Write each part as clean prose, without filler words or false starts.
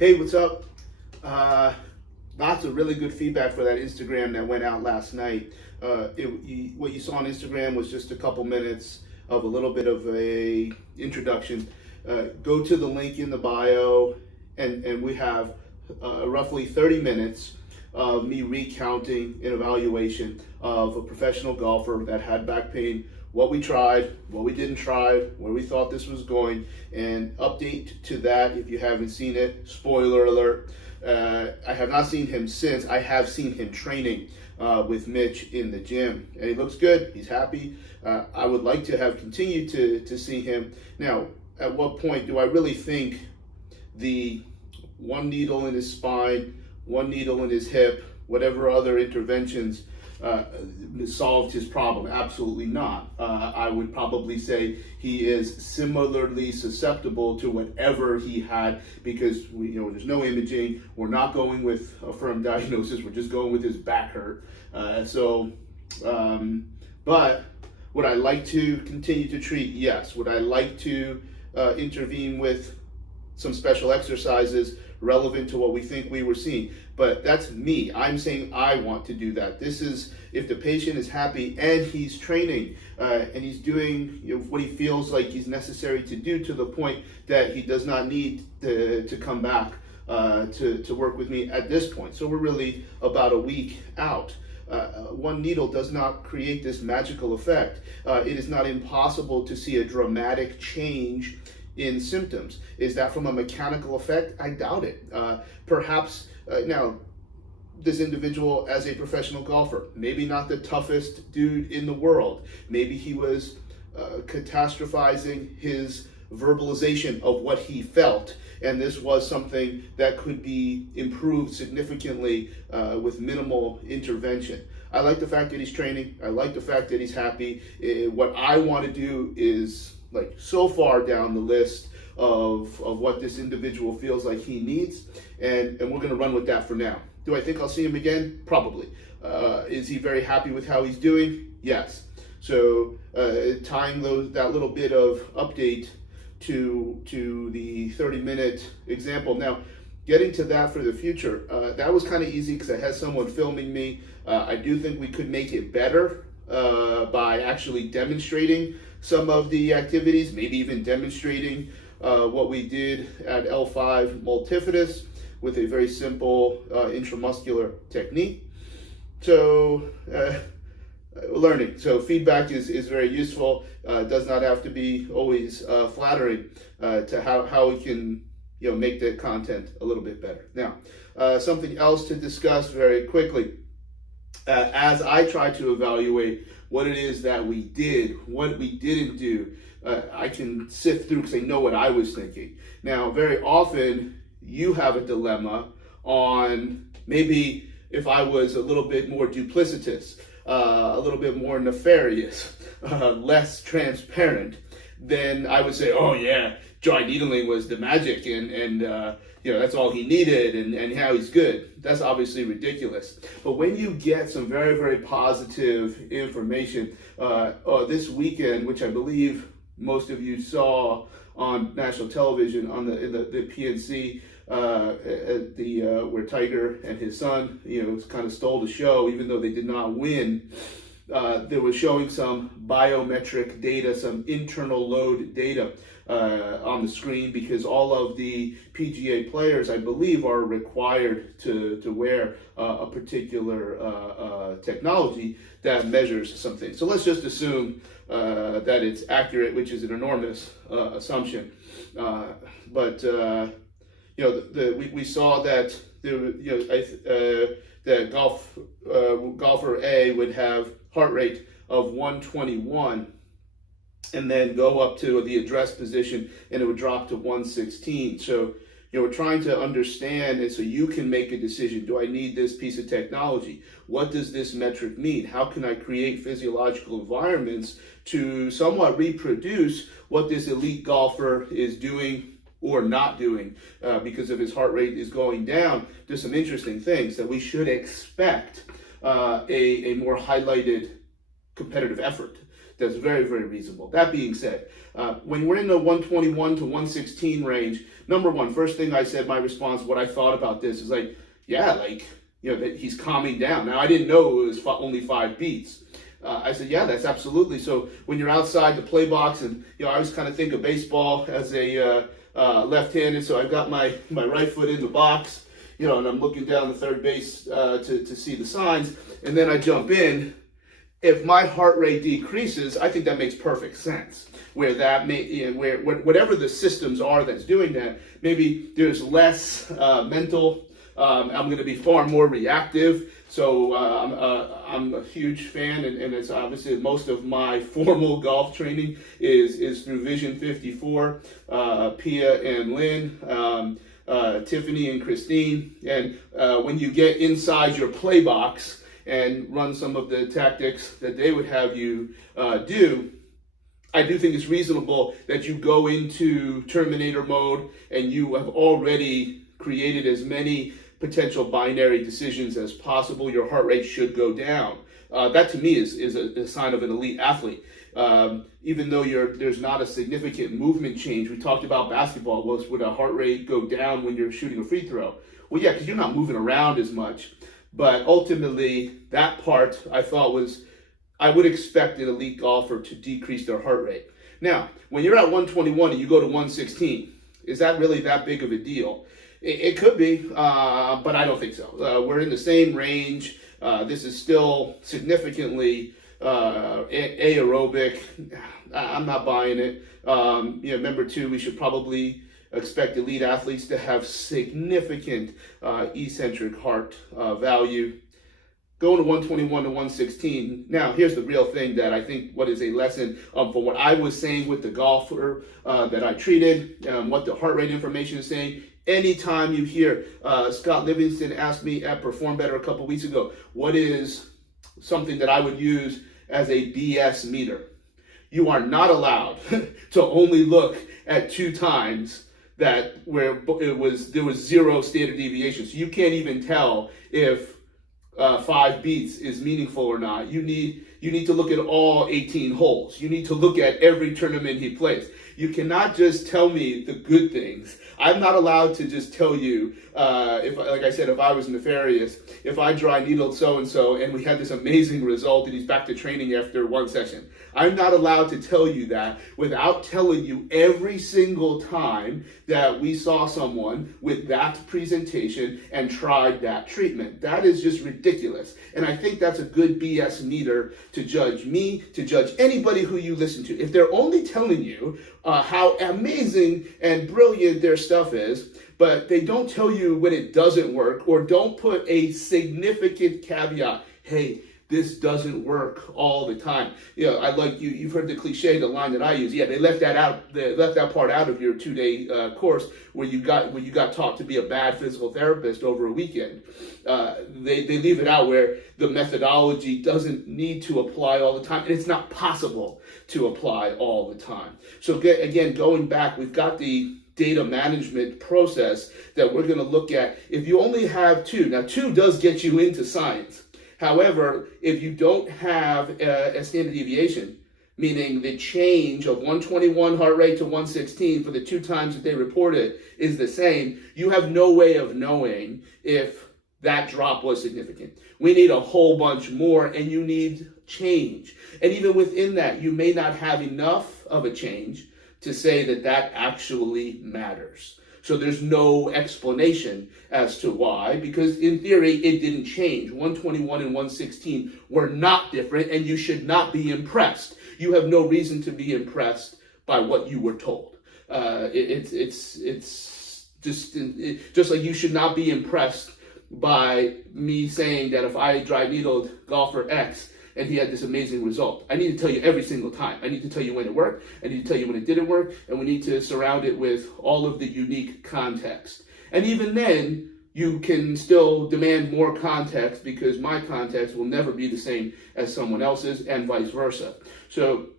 Hey, what's up? Uh, Lots of really good feedback for that Instagram that went out last night. What you saw on Instagram was just a couple minutes of a little bit of a introduction. Go to the link in the bio, and we have roughly 30 minutes of me recounting an evaluation of a professional golfer that had back pain, what we tried, what we didn't try, where we thought this was going, and update to that if you haven't seen it. Spoiler alert, I have not seen him since. I have seen him training with Mitch in the gym, and he looks good. He's happy. I would like to have continued to see him. Now, at what point do I really think the one needle in his spine, one needle in his hip, whatever other interventions solved his problem? Absolutely not. I would probably say he is similarly susceptible to whatever he had, because there's no imaging. We're not going with a firm diagnosis. We're just going with his back hurt. But would I like to continue to treat? Yes. Would I like to intervene with some special exercises relevant to what we think we were seeing? But that's me. I'm saying I want to do that. This is if the patient is happy and he's training and he's doing what he feels like he's necessary to do, to the point that he does not need to come back to work with me at this point. So we're really about a week out. One needle does not create this magical effect. It is not impossible to see a dramatic change in symptoms. Is that from a mechanical effect? I doubt it. Perhaps now, this individual, as a professional golfer, maybe not the toughest dude in the world. Maybe he was catastrophizing his verbalization of what he felt, and this was something that could be improved significantly with minimal intervention. I like the fact that he's training. I like the fact that he's happy. What I want to do is, like, so far down the list of what this individual feels like he needs, and we're going to run with that for now. Do I think I'll see him again? Probably. Is he very happy with how he's doing? Yes. So tying that little bit of update to the 30-minute example. Now, getting to that for the future, that was kind of easy because I had someone filming me. I do think we could make it better by actually demonstrating some of the activities, maybe even demonstrating what we did at L5 multifidus with a very simple intramuscular technique. So learning. So feedback is very useful. Does not have to be always flattering to how we can make the content a little bit better. Now, something else to discuss very quickly. As I try to evaluate what it is that we did, what we didn't do, I can sift through because I know what I was thinking. Now, very often you have a dilemma on maybe if I was a little bit more duplicitous, a little bit more nefarious, less transparent, then I would say, oh yeah, dry needling was the magic, and that's all he needed, and how he's good. That's obviously ridiculous. But when you get some very, very positive information, this weekend, which I believe most of you saw on national television on the PNC, where Tiger and his son, kind of stole the show, even though they did not win. They were showing some biometric data, some internal load data on the screen, because all of the PGA players, I believe, are required to wear a particular technology that measures something. So let's just assume that it's accurate, which is an enormous assumption. But we saw that that golfer A would have heart rate of 121, and then go up to the address position, and it would drop to 116. So we're trying to understand it so you can make a decision. Do I need this piece of technology? What does this metric mean? How can I create physiological environments to somewhat reproduce what this elite golfer is doing or not doing because of his heart rate is going down? There's some interesting things that we should expect a more highlighted competitive effort That's very, very reasonable. That being said, when we're in the 121 to 116 range, number one, first thing I said, my response, what I thought about this is like, yeah, like, that he's calming down. Now, I didn't know it was only 5 beats. I said, yeah, that's absolutely. So when you're outside the play box, and I always kind of think of baseball as a left-handed, so I've got my right foot in the box, and I'm looking down the third base to see the signs, and then I jump in. If my heart rate decreases, I think that makes perfect sense. Where that where whatever the systems are that's doing that, maybe there's less mental. I'm going to be far more reactive. So I'm a huge fan, and it's obviously most of my formal golf training is through Vision 54, Pia and Lynn, Tiffany and Christine. And when you get inside your play box and run some of the tactics that they would have you do, I do think it's reasonable that you go into Terminator mode and you have already created as many potential binary decisions as possible. Your heart rate should go down. That to me is a sign of an elite athlete. Even though there's not a significant movement change. We talked about basketball. Would a heart rate go down when you're shooting a free throw? Well, yeah, because you're not moving around as much. But ultimately, that part I thought was, I would expect an elite golfer to decrease their heart rate. Now, when you're at 121 and you go to 116, is that really that big of a deal? It could be, but I don't think so. We're in the same range. This is still significantly aerobic. I'm not buying it. Number two, we should probably expect elite athletes to have significant eccentric heart value. Going to 121 to 116. Now, here's the real thing that I think what is a lesson from what I was saying with the golfer that I treated, what the heart rate information is saying. Anytime you hear Scott Livingston asked me at Perform Better a couple weeks ago, what is something that I would use as a BS meter? You are not allowed to only look at 2 times that where there was 0 standard deviation. So you can't even tell if 5 beats is meaningful or not. You need to look at all 18 holes. You need to look at every tournament he plays. You cannot just tell me the good things. I'm not allowed to just tell you, like I said, if I was nefarious, if I dry needled so-and-so and we had this amazing result and he's back to training after 1 session. I'm not allowed to tell you that without telling you every single time that we saw someone with that presentation and tried that treatment. That is just ridiculous. And I think that's a good BS meter to judge me, to judge anybody who you listen to. If they're only telling you how amazing and brilliant their stuff is, but they don't tell you when it doesn't work, or don't put a significant caveat, hey, this doesn't work all the time. I like you've heard the cliche, the line that I use. Yeah, they left that out. They left that part out of your 2-day course where you got taught to be a bad physical therapist over a weekend. They leave it out where the methodology doesn't need to apply all the time, and it's not possible to apply all the time. So again, going back, we've got the data management process that we're going to look at. If you only have 2, now 2 does get you into science. However, if you don't have a standard deviation, meaning the change of 121 heart rate to 116 for the 2 times that they reported is the same, you have no way of knowing if that drop was significant. We need a whole bunch more, and you need change. And even within that, you may not have enough of a change to say that that actually matters. So there's no explanation as to why, because in theory, it didn't change. 121 and 116 were not different, and you should not be impressed. You have no reason to be impressed by what you were told. It's just like you should not be impressed by me saying that if I dry needled golfer X and he had this amazing result. I need to tell you every single time. I need to tell you when it worked. I need to tell you when it didn't work. And we need to surround it with all of the unique context. And even then, you can still demand more context because my context will never be the same as someone else's, and vice versa. So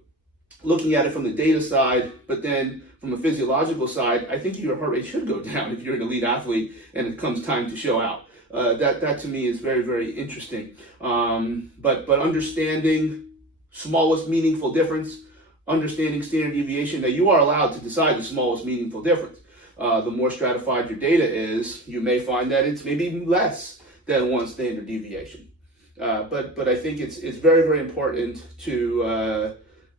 looking at it from the data side, but then from a physiological side, I think your heart rate should go down if you're an elite athlete and it comes time to show out. That to me is very, very interesting. But understanding smallest meaningful difference, understanding standard deviation. Now, you are allowed to decide the smallest meaningful difference. The more stratified your data is, you may find that it's maybe less than one standard deviation. But I think it's very, very important to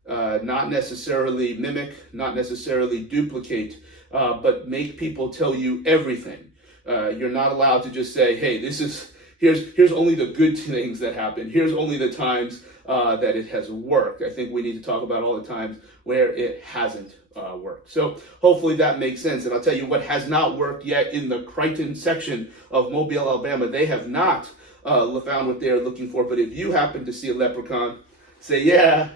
not necessarily mimic, not necessarily duplicate, but make people tell you everything. You're not allowed to just say, hey, here's only the good things that happen. Here's only the times that it has worked. I think we need to talk about all the times where it hasn't worked. So hopefully that makes sense. And I'll tell you what has not worked yet in the Crichton section of Mobile, Alabama. They have not found what they're looking for. But if you happen to see a leprechaun, say, yeah,